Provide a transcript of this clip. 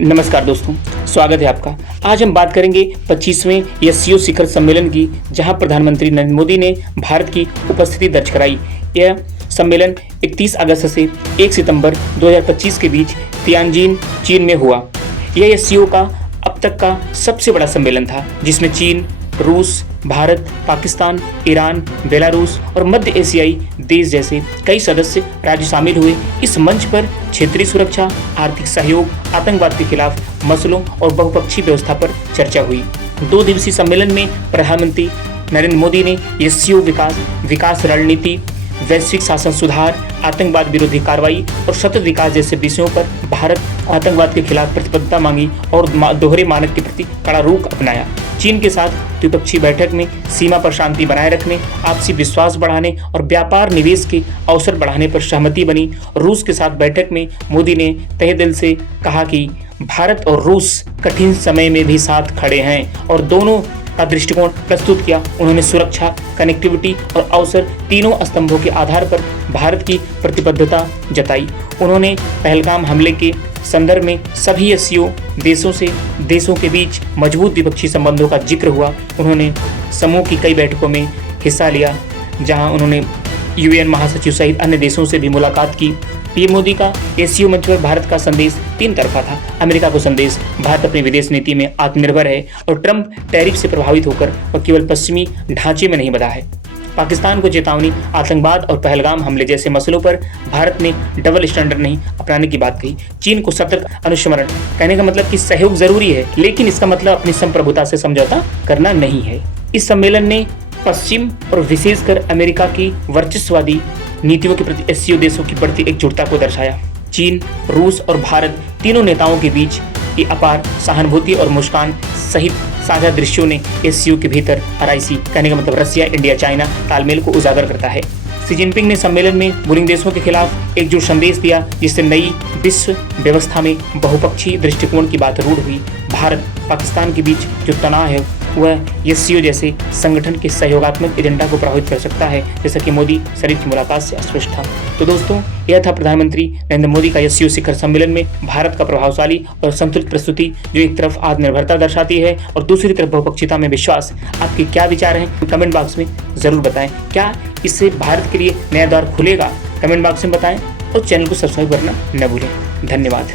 नमस्कार दोस्तों, स्वागत है आपका। आज हम बात करेंगे 25वें एससीओ शिखर सम्मेलन की, जहां प्रधानमंत्री नरेंद्र मोदी ने भारत की उपस्थिति दर्ज कराई। यह सम्मेलन 31 अगस्त से 1 सितंबर 2025 के बीच तियानजिन, चीन में हुआ। यह एससीओ का अब तक का सबसे बड़ा सम्मेलन था, जिसमें चीन, रूस, भारत, पाकिस्तान, ईरान, बेलारूस और मध्य एशियाई देश जैसे कई सदस्य राज्य शामिल हुए। इस मंच पर क्षेत्रीय सुरक्षा, आर्थिक सहयोग, आतंकवाद के खिलाफ मसलों और बहुपक्षीय व्यवस्था पर चर्चा हुई। 2 दिवसीय सम्मेलन में प्रधानमंत्री नरेंद्र मोदी ने एससीओ विकास रणनीति, वैश्विक शासन सुधार, आतंकवाद विरोधी कार्रवाई और सतत विकास जैसे विषयों पर भारत आतंकवाद के खिलाफ प्रतिबद्धता मांगी और दोहरे मानक के प्रति कड़ा रुख अपनाया। चीन के साथ द्विपक्षीय बैठक में सीमा पर शांति बनाए रखने, आपसी विश्वास बढ़ाने और व्यापार निवेश के अवसर बढ़ाने पर सहमति बनी। रूस के साथ बैठक में मोदी ने तहे दिल से कहा कि भारत और रूस कठिन समय में भी साथ खड़े हैं और दोनों का दृष्टिकोण प्रस्तुत किया। उन्होंने सुरक्षा, कनेक्टिविटी और अवसर तीनों स्तंभों के आधार पर भारत की प्रतिबद्धता जताई। उन्होंने पहलगाम हमले के संदर्भ में सभी एससीओ देशों के बीच मजबूत द्विपक्षीय संबंधों का जिक्र हुआ। उन्होंने समूह की कई बैठकों में हिस्सा लिया, जहां उन्होंने यूएन महासचिव सहित अन्य देशों से भी मुलाकात की। पीएम मोदी का एससीओ मंच पर भारत का संदेश 3 तरफा था। अमेरिका को संदेश, भारत अपनी विदेश नीति में आत्मनिर्भर है और ट्रंप टैरिफ से प्रभावित होकर और केवल पश्चिमी ढांचे में नहीं बंधा है। पाकिस्तान को चेतावनी, आतंकवाद और पहलगाम हमले जैसे मसलों पर भारत ने डबल स्टैंडर्ड नहीं अपनाने की बात कही। चीन को सतर्क अनुस्मरण, कहने का मतलब कि सहयोग जरूरी है, लेकिन इसका मतलब अपनी संप्रभुता से समझौता करना नहीं है। इस सम्मेलन ने पश्चिम और विशेषकर अमेरिका की वर्चस्ववादी नीतियों के प्रति एससीओ देशों की बढ़ती एकजुटता को दर्शाया। चीन, रूस और भारत तीनों नेताओं के बीच की अपार सहानुभूति और मुस्कान सहित साझा दृश्यों ने एससीओ के भीतर RIC, कहने का मतलब रसिया, इंडिया, चाइना तालमेल को उजागर करता है। शी जिनपिंग ने सम्मेलन में बुलिंग देशों के खिलाफ एकजुट संदेश दिया, जिससे नई विश्व व्यवस्था में बहुपक्षीय दृष्टिकोण की बात रूढ़ हुई। भारत पाकिस्तान के बीच जो तनाव है वह एससीओ जैसे संगठन के सहयोगात्मक एजेंडा को प्रभावित कर सकता है, जैसा कि मोदी शरीफ की मुलाकात से स्पष्ट था। तो दोस्तों, यह था प्रधानमंत्री नरेंद्र मोदी का एससीओ शिखर सम्मेलन में भारत का प्रभावशाली और संतुलित प्रस्तुति, जो एक तरफ आत्मनिर्भरता दर्शाती है और दूसरी तरफ बहुपक्षीयता में विश्वास। आपके क्या विचार हैं कमेंट बॉक्स में जरूर बताएं। क्या इससे भारत के लिए नया द्वार खुलेगा? कमेंट बॉक्स में बताएं और चैनल को सब्सक्राइब करना न भूलें। धन्यवाद।